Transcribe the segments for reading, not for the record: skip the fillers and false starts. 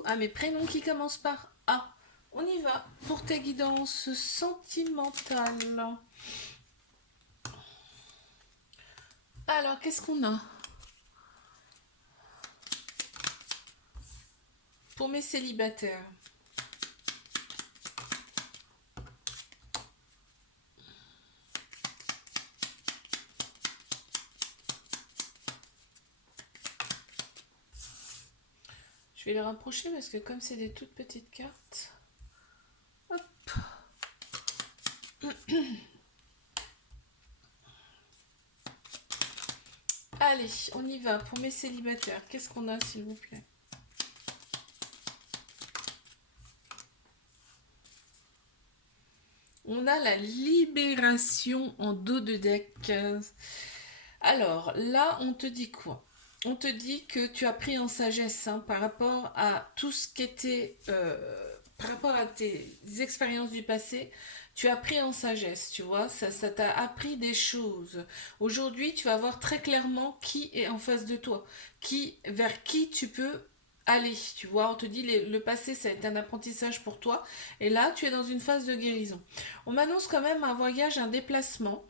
coucou à mes prénoms qui commencent par A. On y va pour tes guidances sentimentales. Alors, qu'est-ce qu'on a pour mes célibataires? Je vais les rapprocher parce que comme c'est des toutes petites cartes, hop. Allez, on y va pour mes célibataires. Qu'est-ce qu'on a, s'il vous plaît? On a la libération en dos de deck. Alors, là, on te dit quoi? On te dit que tu as pris en sagesse par rapport à tout ce qui était... par rapport à tes expériences du passé, tu as pris en sagesse, tu vois, ça t'a appris des choses. Aujourd'hui, tu vas voir très clairement qui est en face de toi, vers qui tu peux aller, tu vois. On te dit le passé, ça a été un apprentissage pour toi, et là, tu es dans une phase de guérison. On m'annonce quand même un voyage, un déplacement.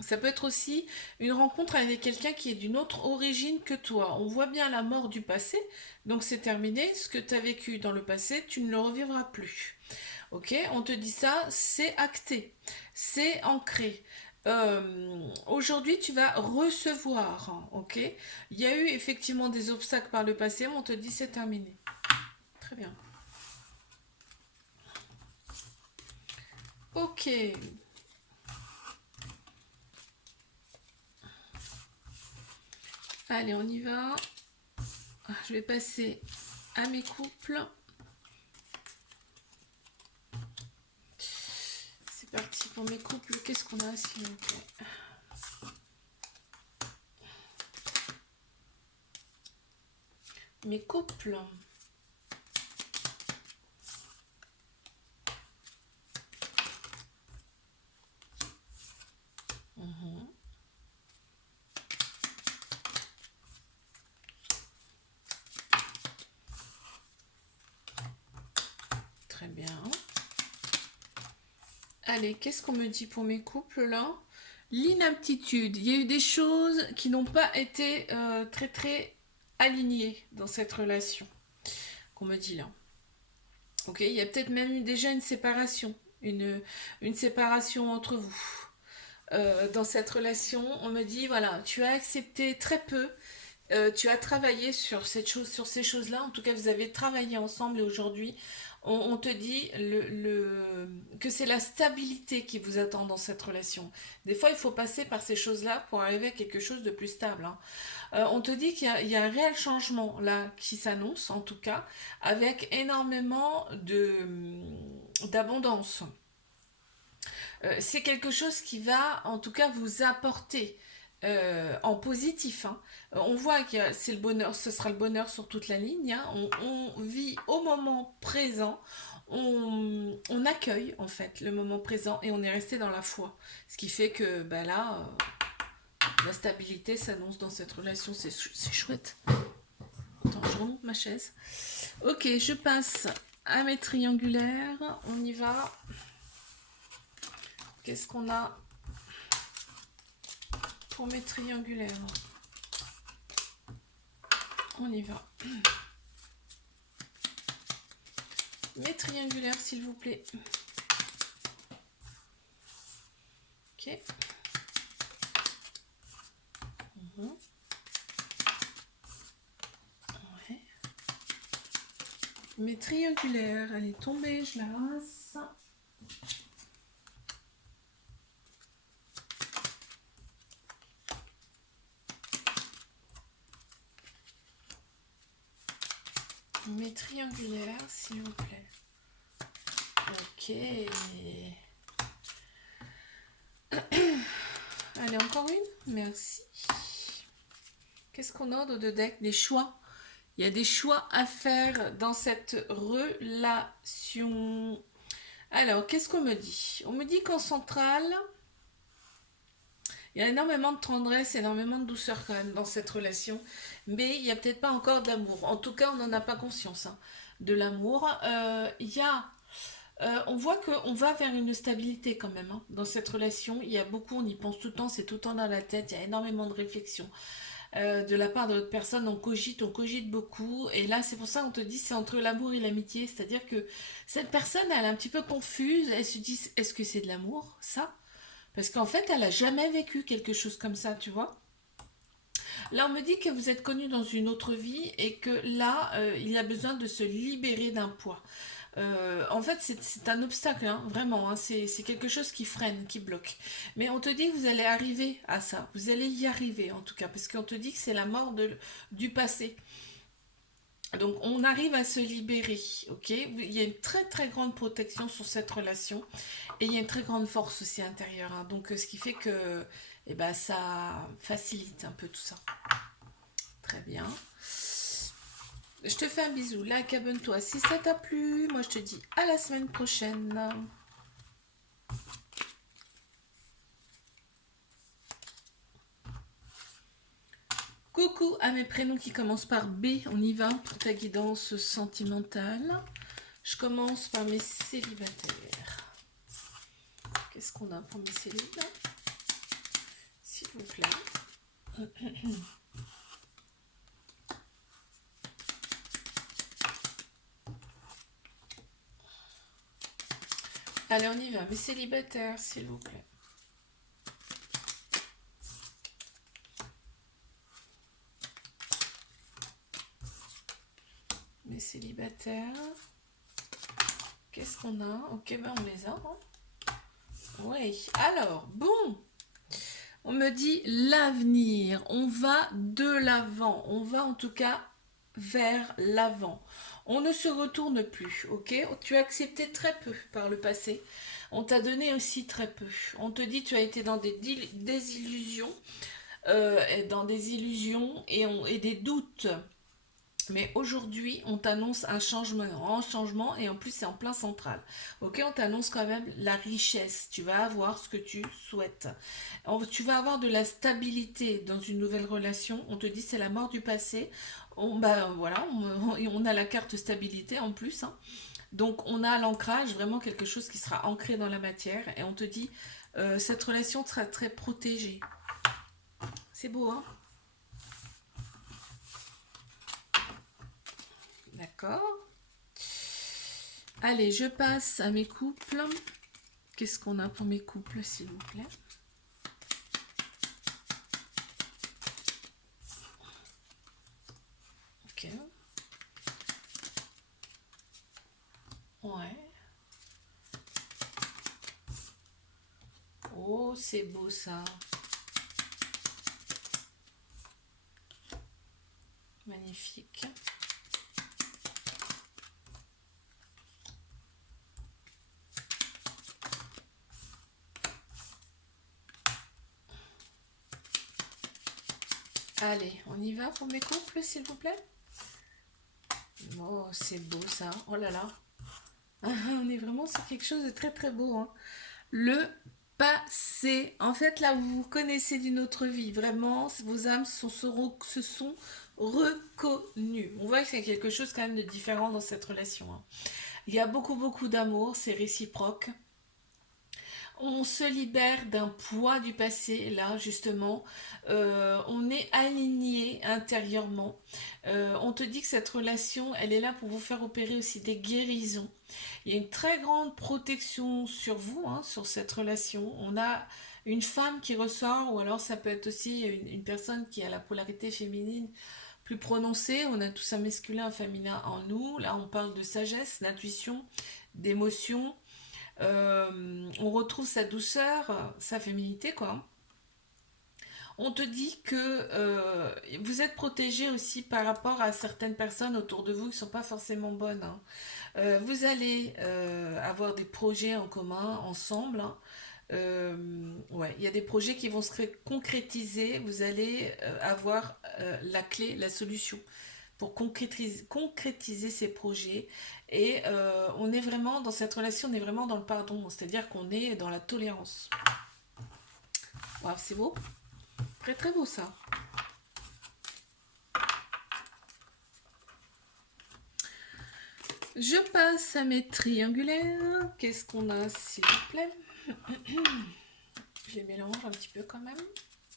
Ça peut être aussi une rencontre avec quelqu'un qui est d'une autre origine que toi. On voit bien la mort du passé, donc c'est terminé. Ce que tu as vécu dans le passé, tu ne le revivras plus. Ok, on te dit ça, c'est acté, c'est ancré. Aujourd'hui, tu vas recevoir, ok. Il y a eu effectivement des obstacles par le passé, mais on te dit c'est terminé. Très bien. Ok. Allez, on y va. Je vais passer à mes couples. C'est parti pour mes couples. Qu'est-ce qu'on a, s'il vous plaît? Mes couples. Très bien. Allez, qu'est-ce qu'on me dit pour mes couples là? L'inaptitude. Il y a eu des choses qui n'ont pas été très très alignées dans cette relation qu'on me dit là. Ok, il y a peut-être même eu déjà une séparation, une séparation entre vous. Dans cette relation, on me dit voilà, tu as accepté très peu. Tu as travaillé sur sur ces choses-là. En tout cas, vous avez travaillé ensemble et aujourd'hui, on te dit que c'est la stabilité qui vous attend dans cette relation. Des fois, il faut passer par ces choses-là pour arriver à quelque chose de plus stable. On te dit qu'il y a un réel changement là qui s'annonce, en tout cas, avec énormément d'abondance. C'est quelque chose qui va, en tout cas, vous apporter en positif. On voit que c'est le bonheur, ce sera le bonheur sur toute la ligne. On vit au moment présent. On accueille en fait le moment présent et on est resté dans la foi. Ce qui fait que là, la stabilité s'annonce dans cette relation. C'est chouette. Attends, je remonte ma chaise. Ok, je passe à mes triangulaires. On y va. Qu'est-ce qu'on a pour mes triangulaires? On y va. Mes triangulaires, s'il vous plaît. Ok. Ouais. Mes triangulaires, elle est tombée, je la rince. Mes triangulaires, s'il vous plaît. Ok. Allez, encore une. Merci. Qu'est-ce qu'on a de deck? Des choix. Il y a des choix à faire dans cette relation. Alors, qu'est-ce qu'on me dit? On me dit qu'en centrale, Il y a énormément de tendresse, énormément de douceur quand même dans cette relation, mais il n'y a peut-être pas encore d'amour. En tout cas, on n'en a pas conscience hein, de l'amour. On voit qu'on va vers une stabilité quand même hein, dans cette relation. Il y a beaucoup, on y pense tout le temps, c'est tout le temps dans la tête, il y a énormément de réflexion. De la part de l'autre personne, on cogite beaucoup. Et là, c'est pour ça qu'on te dit c'est entre l'amour et l'amitié. C'est-à-dire que cette personne, elle est un petit peu confuse. Elle se dit est-ce que c'est de l'amour, ça? Parce qu'en fait, elle a jamais vécu quelque chose comme ça, tu vois. Là, on me dit que vous êtes connu dans une autre vie et que là, il a besoin de se libérer d'un poids. En fait, c'est un obstacle, hein, vraiment. Hein, c'est quelque chose qui freine, qui bloque. Mais on te dit que vous allez arriver à ça. Vous allez y arriver, en tout cas, parce qu'on te dit que c'est la mort du passé. Donc, on arrive à se libérer, ok? Il y a une très très grande protection sur cette relation et il y a une très grande force aussi intérieure. Hein. Donc, ce qui fait que, eh ben, ça facilite un peu tout ça. Très bien. Je te fais un bisou, like, abonne-toi si ça t'a plu. Moi, je te dis à la semaine prochaine. Coucou à mes prénoms qui commencent par B. On y va pour ta guidance sentimentale. Je commence par mes célibataires. Qu'est-ce qu'on a pour mes célibataires? S'il vous plaît. Allez, on y va. Mes célibataires, s'il vous plaît. Mes célibataires. Qu'est-ce qu'on a? Ok, ben on les a. Hein. Oui. Alors, bon. On me dit l'avenir. On va de l'avant. On va en tout cas vers l'avant. On ne se retourne plus, ok? Tu as accepté très peu par le passé. On t'a donné aussi très peu. On te dit tu as été dans des désillusions, et des doutes. Mais aujourd'hui, on t'annonce un changement et en plus c'est en plein central. Ok, on t'annonce quand même la richesse. Tu vas avoir ce que tu souhaites. Tu vas avoir de la stabilité dans une nouvelle relation. On te dit c'est la mort du passé. On a la carte stabilité en plus. Hein. Donc on a l'ancrage, vraiment quelque chose qui sera ancré dans la matière. Et on te dit cette relation sera très protégée. C'est beau, hein? D'accord. Allez, je passe à mes couples. Qu'est-ce qu'on a pour mes couples, s'il vous plaît? Ok. Ouais. Oh, c'est beau ça. Magnifique. Allez, on y va pour mes couples, s'il vous plaît? Oh, c'est beau ça. Oh là là. On est vraiment sur quelque chose de très très beau. Hein. Le passé. En fait, là, vous vous connaissez d'une autre vie. Vraiment, vos âmes se sont reconnues. On voit qu'il y a quelque chose quand même de différent dans cette relation. Hein. Il y a beaucoup beaucoup d'amour, c'est réciproque. On se libère d'un poids du passé, là justement. On est aligné intérieurement. On te dit que cette relation, elle est là pour vous faire opérer aussi des guérisons. Il y a une très grande protection sur vous, hein, sur cette relation. On a une femme qui ressort, ou alors ça peut être aussi une personne qui a la polarité féminine plus prononcée. On a tout ça masculin, féminin en nous. Là, on parle de sagesse, d'intuition, d'émotion. On retrouve sa douceur, sa féminité, quoi. On te dit que vous êtes protégé aussi par rapport à certaines personnes autour de vous qui ne sont pas forcément bonnes. Hein. Vous allez avoir des projets en commun, ensemble. Hein. Ouais, il y a des projets qui vont se concrétiser. Vous allez avoir la clé, la solution pour concrétiser ces projets. Et on est vraiment dans cette relation, on est vraiment dans le pardon, c'est-à-dire qu'on est dans la tolérance. Wow, c'est beau. Très très beau ça. Je passe à mes triangulaires. Qu'est-ce qu'on a, s'il vous plaît? Je les mélange un petit peu quand même.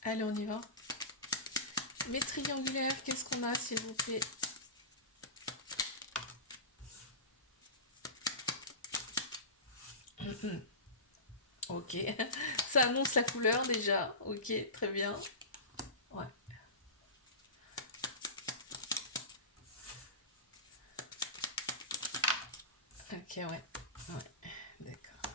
Allez, on y va. Mes triangulaires, qu'est-ce qu'on a, s'il vous plaît? Ok, ça annonce la couleur déjà. Ok, très bien. Ouais. Ok, ouais. Ouais, d'accord.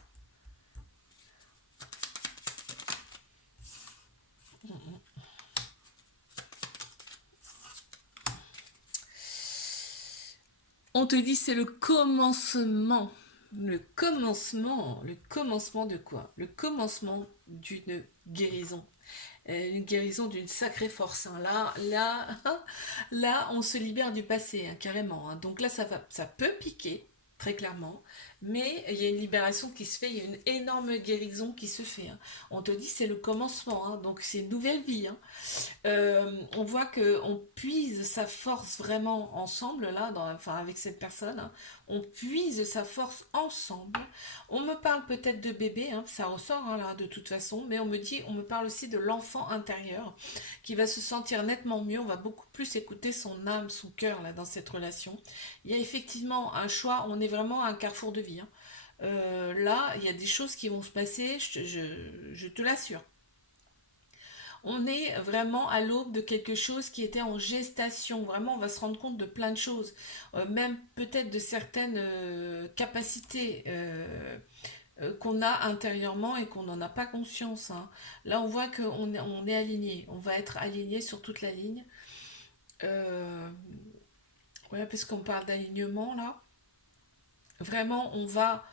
On te dit c'est le commencement. Le commencement de quoi? Le commencement d'une guérison. Une guérison d'une sacrée force, hein. Là, on se libère du passé, hein, carrément, hein. Donc là, ça peut piquer, très clairement, mais il y a une libération qui se fait, il y a une énorme guérison qui se fait, hein. On te dit c'est le commencement, hein, donc c'est une nouvelle vie, hein. On voit que on puise sa force vraiment ensemble là, enfin avec cette personne, hein. On puise sa force ensemble. On me parle peut-être de bébé, hein, ça ressort, hein, là de toute façon, mais on me parle aussi de l'enfant intérieur qui va se sentir nettement mieux. On va beaucoup plus écouter son âme, son cœur là dans cette relation. Il y a effectivement un choix. On est vraiment à un carrefour de vie, hein. Là, il y a des choses qui vont se passer, je te l'assure. On est vraiment à l'aube de quelque chose qui était en gestation. Vraiment, on va se rendre compte de plein de choses. Même peut-être de certaines capacités qu'on a intérieurement et qu'on n'en a pas conscience, hein. Là, on voit on est aligné. On va être aligné sur toute la ligne. Euh, voilà, puisqu'on parle d'alignement, là. Vraiment, on va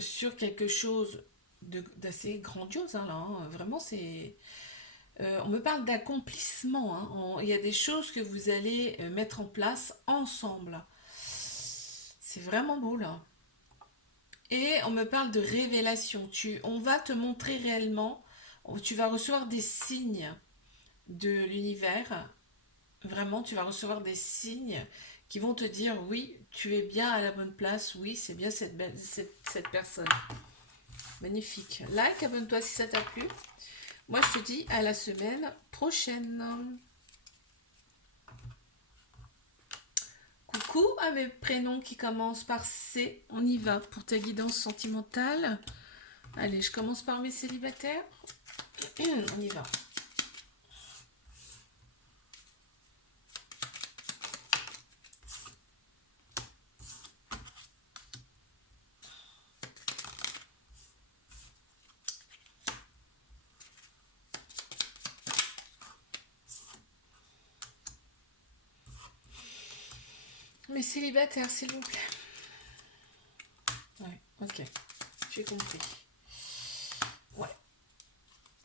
sur quelque chose d'assez grandiose, hein, là, hein. Vraiment, c'est... on me parle d'accomplissement, hein. Il y a des choses que vous allez mettre en place ensemble. C'est vraiment beau là. Et on me parle de révélation. On va te montrer réellement, tu vas recevoir des signes de l'univers. Vraiment, tu vas recevoir des signes qui vont te dire oui, tu es bien à la bonne place. Oui, c'est bien cette personne. Magnifique. Like, abonne-toi si ça t'a plu. Moi, je te dis à la semaine prochaine. Coucou à mes prénoms qui commencent par C. On y va pour ta guidance sentimentale. Allez, je commence par mes célibataires. On y va. Mes célibataires, s'il vous plaît. Ouais, ok. J'ai compris. Ouais.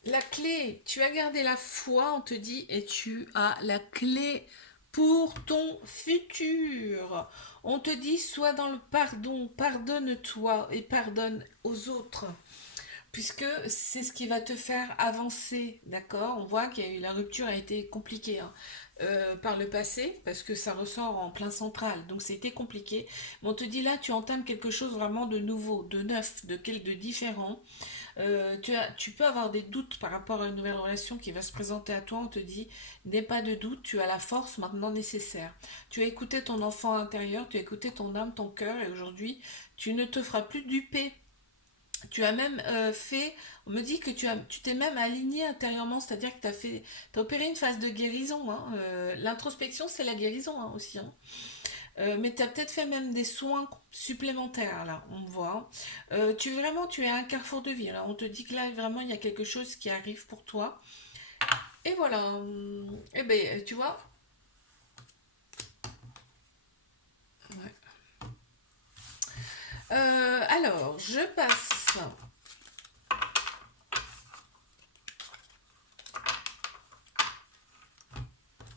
La clé, tu as gardé la foi, on te dit, et tu as la clé pour ton futur. On te dit, sois dans le pardon, pardonne-toi et pardonne aux autres. Puisque c'est ce qui va te faire avancer, d'accord? On voit qu'il y a eu la rupture a été compliquée, hein, par le passé, parce que ça ressort en plein central, donc c'était compliqué. Mais on te dit là, tu entames quelque chose vraiment de nouveau, de neuf, de différent. Tu peux avoir des doutes par rapport à une nouvelle relation qui va se présenter à toi. On te dit, n'aie pas de doute, tu as la force maintenant nécessaire. Tu as écouté ton enfant intérieur, tu as écouté ton âme, ton cœur, et aujourd'hui, tu ne te feras plus duper. Tu as même fait, on me dit que tu t'es même aligné intérieurement, c'est-à-dire que tu as opéré une phase de guérison, hein. L'introspection, c'est la guérison, hein, aussi, hein. Mais tu as peut-être fait même des soins supplémentaires, là, on voit. Tu es à un carrefour de vie. Là, on te dit que là, vraiment, il y a quelque chose qui arrive pour toi. Et voilà. Et ben, tu vois. Ouais. Alors, je passe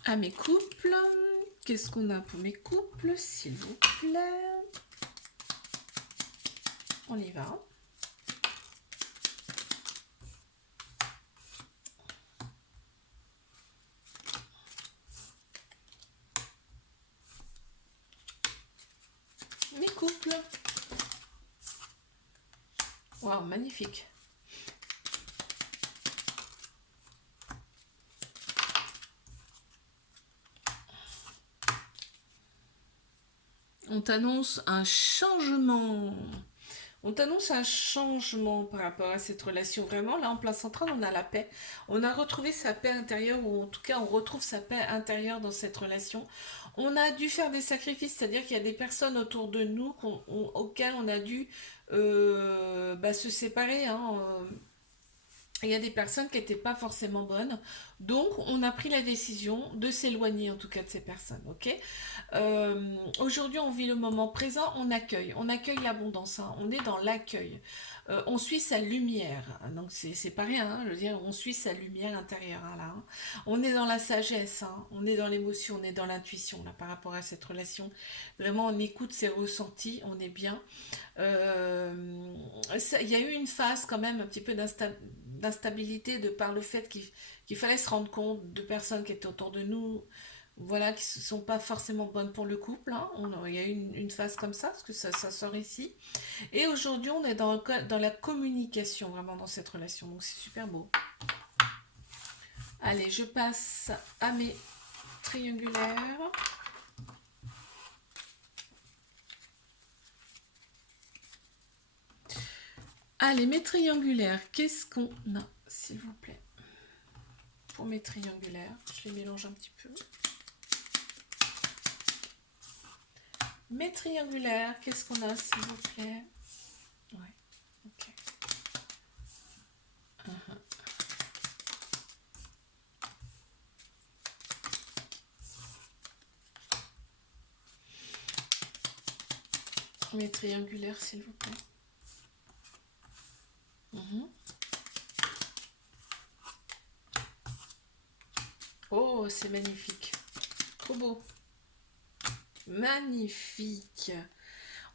à mes couples. Qu'est-ce qu'on a pour mes couples, s'il vous plaît? On y va. Mes couples. Waouh, magnifique. On t'annonce un changement. On t'annonce un changement par rapport à cette relation. Vraiment, là, en place central, on a la paix. On a retrouvé sa paix intérieure, ou en tout cas, on retrouve sa paix intérieure dans cette relation. On a dû faire des sacrifices, c'est-à-dire qu'il y a des personnes autour de nous auxquelles on a dû se séparer, hein. Il y a des personnes qui n'étaient pas forcément bonnes. Donc, on a pris la décision de s'éloigner, en tout cas, de ces personnes. Ok. Aujourd'hui, on vit le moment présent, on accueille. On accueille l'abondance, hein. On est dans l'accueil. On suit sa lumière. Donc, c'est pas rien, hein. Je veux dire, on suit sa lumière intérieure, hein, là, hein. On est dans la sagesse, hein. On est dans l'émotion, on est dans l'intuition, là, par rapport à cette relation. Vraiment, on écoute ses ressentis, on est bien. Il y a eu une phase quand même un petit peu d'instabilité de par le fait qu'il fallait se rendre compte de personnes qui étaient autour de nous, voilà, qui ne sont pas forcément bonnes pour le couple, hein. Il y a eu une phase comme ça, parce que ça sort ici. Et aujourd'hui, on est dans la communication, vraiment dans cette relation. Donc c'est super beau. Allez, je passe à mes triangulaires. Allez, mes triangulaires, qu'est-ce qu'on a, s'il vous plaît? Pour mes triangulaires, je les mélange un petit peu. Mes triangulaires, qu'est-ce qu'on a, s'il vous plaît? Ouais, ok. Mes triangulaires, s'il vous plaît. Oh, c'est magnifique. Trop beau. Magnifique.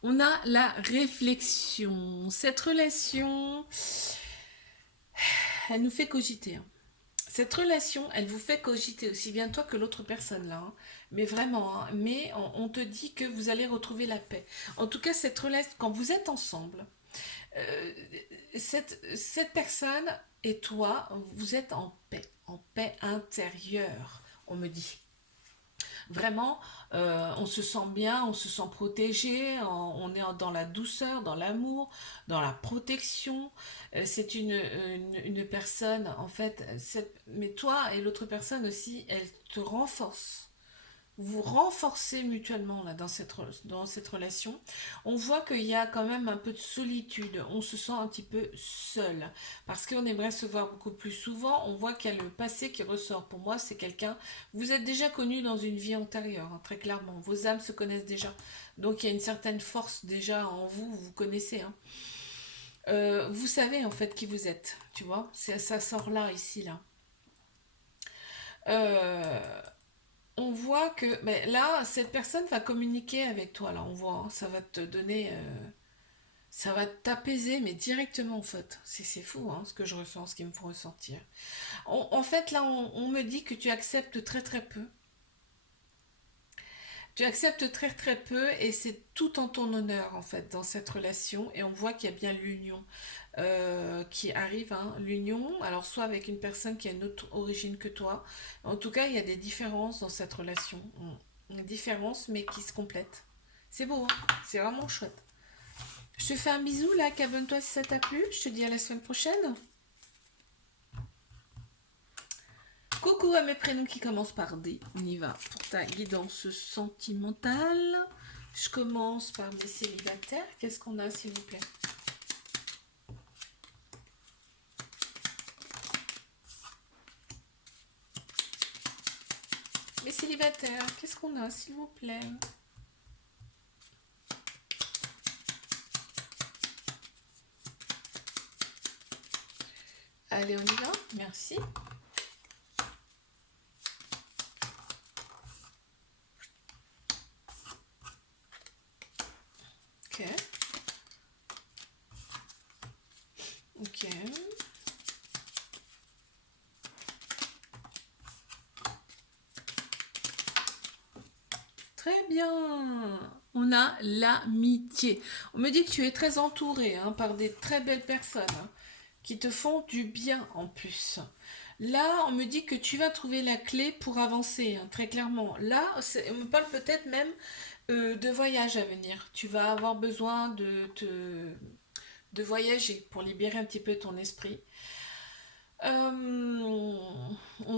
On a la réflexion. Cette relation, elle nous fait cogiter, hein. Cette relation, elle vous fait cogiter aussi bien toi que l'autre personne là, hein. Mais vraiment, hein. Mais on te dit que vous allez retrouver la paix. En tout cas, cette relation, quand vous êtes ensemble, euh, cette personne et toi, vous êtes en paix intérieure, on me dit. Vraiment, on se sent bien, on se sent protégé, on est dans la douceur, dans l'amour, dans la protection. C'est une personne, en fait, mais toi et l'autre personne aussi, elle te renforce. Vous renforcez mutuellement là, dans cette relation. On voit qu'il y a quand même un peu de solitude. On se sent un petit peu seul. Parce qu'on aimerait se voir beaucoup plus souvent. On voit qu'il y a le passé qui ressort. Pour moi, c'est quelqu'un. Vous êtes déjà connu dans une vie antérieure, hein, très clairement. Vos âmes se connaissent déjà. Donc il y a une certaine force déjà en vous. Vous connaissez, hein. Vous savez en fait qui vous êtes. Tu vois, ça sort là, ici, là. Euh, on voit que mais là, cette personne va communiquer avec toi, là, on voit, hein. Ça va te donner, ça va t'apaiser, mais directement, en fait. C'est fou, hein, ce que je ressens, ce qu'il me faut ressentir. En fait, là, on me dit que tu acceptes très très peu. Tu acceptes très très peu et c'est tout en ton honneur, en fait, dans cette relation. Et on voit qu'il y a bien l'union qui arrive, hein. L'union, alors soit avec une personne qui a une autre origine que toi. En tout cas, il y a des différences dans cette relation. Des différences, mais qui se complètent. C'est beau, hein. C'est vraiment chouette. Je te fais un bisou là, abonne-toi si ça t'a plu. Je te dis à la semaine prochaine. Coucou à mes prénoms qui commencent par D. On y va pour ta guidance sentimentale. Je commence par mes célibataires. Qu'est-ce qu'on a, s'il vous plaît? Mes célibataires, qu'est-ce qu'on a, s'il vous plaît? Allez, on y va. Merci. Ok. Ok. Très bien. On on a l'amitié. On me dit que tu es très entouré hein, par des très belles personnes hein, qui te font du bien en plus. Là, on me dit que tu vas trouver la clé pour avancer, hein, très clairement. Là, on me parle peut-être même de voyage à venir. Tu vas avoir besoin de voyager pour libérer un petit peu ton esprit. On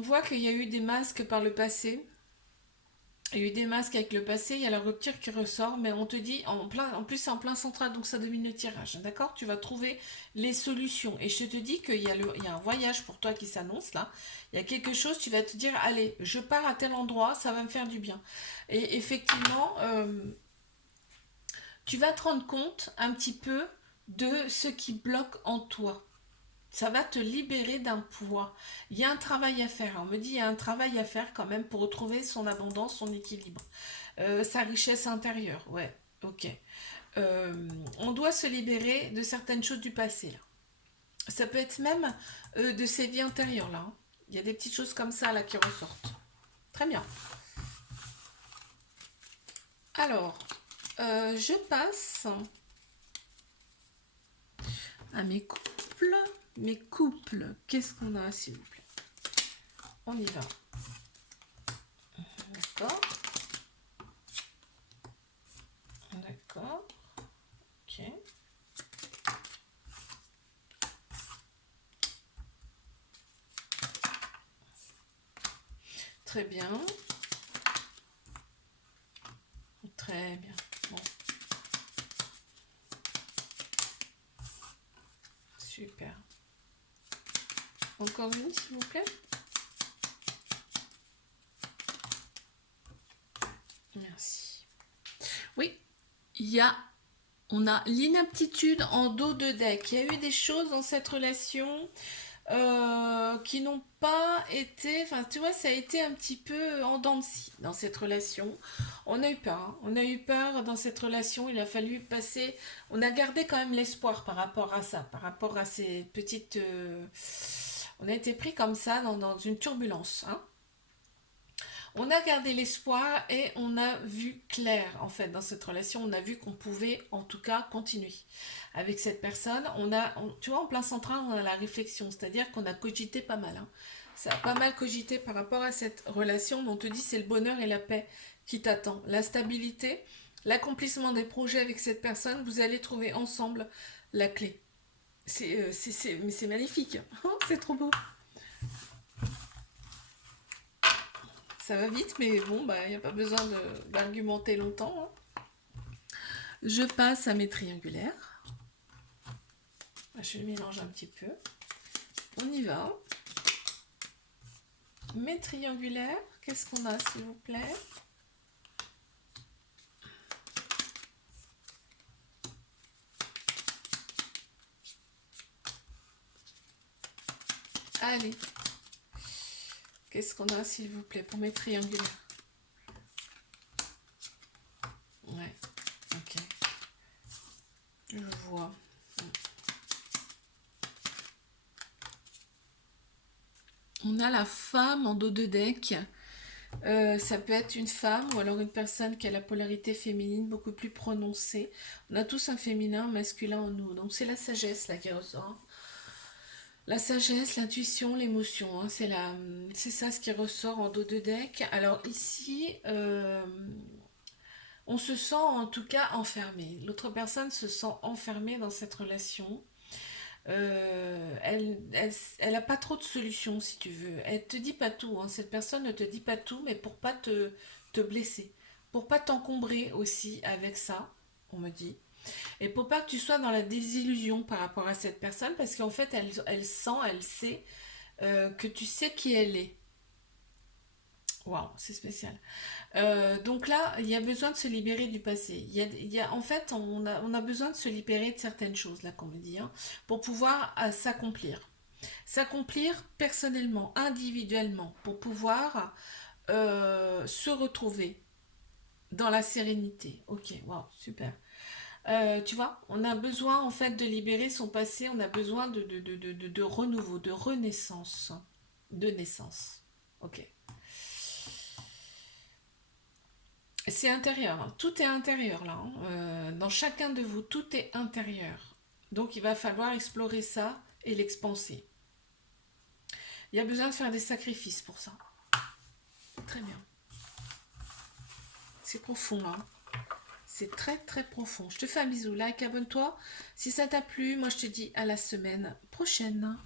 voit qu'il y a eu des masques par le passé. Il y a eu des masques avec le passé, il y a la rupture qui ressort, mais on te dit, en plus c'est en plein central, donc ça domine le tirage, d'accord? Tu vas trouver les solutions. Et je te dis il y a un voyage pour toi qui s'annonce là. Il y a quelque chose, tu vas te dire, allez, je pars à tel endroit, ça va me faire du bien. Et effectivement, tu vas te rendre compte un petit peu de ce qui bloque en toi. Ça va te libérer d'un poids. Il y a un travail à faire. On me dit il y a un travail à faire quand même pour retrouver son abondance, son équilibre. Sa richesse intérieure. Ouais, ok. On doit se libérer de certaines choses du passé. Là. Ça peut être même de ses vies antérieures. Là. Hein. Il y a des petites choses comme ça là qui ressortent. Très bien. Alors, je passe à mes couples. Mes couples, qu'est-ce qu'on a s'il vous plaît? On y va. D'accord. D'accord. Ok. Très bien. Très bien. Bon. Super. Encore une, s'il vous plaît. Merci. Oui, on a l'inaptitude en dos de deck. Il y a eu des choses dans cette relation qui n'ont pas été, enfin tu vois, ça a été un petit peu en dents de scie dans cette relation. On a eu peur, hein. On a eu peur dans cette relation. Il a fallu passer. On a gardé quand même l'espoir par rapport à ça, par rapport à ces petites. On a été pris comme ça dans une turbulence, hein. On a gardé l'espoir et on a vu clair en fait dans cette relation. On a vu qu'on pouvait en tout cas continuer avec cette personne. Tu vois, en plein central, on a la réflexion, c'est-à-dire qu'on a cogité pas mal. Hein. Ça a pas mal cogité par rapport à cette relation. On te dit c'est le bonheur et la paix qui t'attend, la stabilité, l'accomplissement des projets avec cette personne. Vous allez trouver ensemble la clé. Mais c'est magnifique. C'est trop beau. Ça va vite, mais bon, bah, il n'y a pas besoin d'argumenter longtemps. Hein. Je passe à mes triangulaires. Je mélange un petit peu. On y va. Mes triangulaires, qu'est-ce qu'on a, s'il vous plaît? Allez. Qu'est-ce qu'on a, s'il vous plaît, pour mes triangulaires? Ouais, ok. Je vois. On a la femme en dos de deck. Ça peut être une femme ou alors une personne qui a la polarité féminine beaucoup plus prononcée. On a tous un féminin, un masculin en nous. Donc c'est la sagesse là qui ressort. La sagesse, l'intuition, l'émotion, hein, c'est ça ce qui ressort en dos de deck. Alors ici, on se sent en tout cas enfermé. L'autre personne se sent enfermée dans cette relation. Elle a pas trop de solutions si tu veux. Elle te dit pas tout. Hein. Cette personne ne te dit pas tout, mais pour pas te blesser, pour pas t'encombrer aussi avec ça, on me dit. Et pour pas que tu sois dans la désillusion par rapport à cette personne, parce qu'en fait, elle sent, elle sait que tu sais qui elle est. Waouh, c'est spécial. Donc là, il y a besoin de se libérer du passé. En fait, on a besoin de se libérer de certaines choses, là, qu'on me dit, hein, pour pouvoir s'accomplir. S'accomplir personnellement, individuellement, pour pouvoir se retrouver dans la sérénité. Ok, waouh, super. Tu vois, on a besoin en fait de libérer son passé, on a besoin de renouveau, de renaissance, de naissance. Ok. C'est intérieur, hein. Tout est intérieur là, hein. Dans chacun de vous, tout est intérieur. Donc il va falloir explorer ça et l'expanser. Il y a besoin de faire des sacrifices pour ça. Très bien. C'est profond là. C'est très très profond. Je te fais un bisou, like, abonne-toi. Si ça t'a plu, moi je te dis à la semaine prochaine.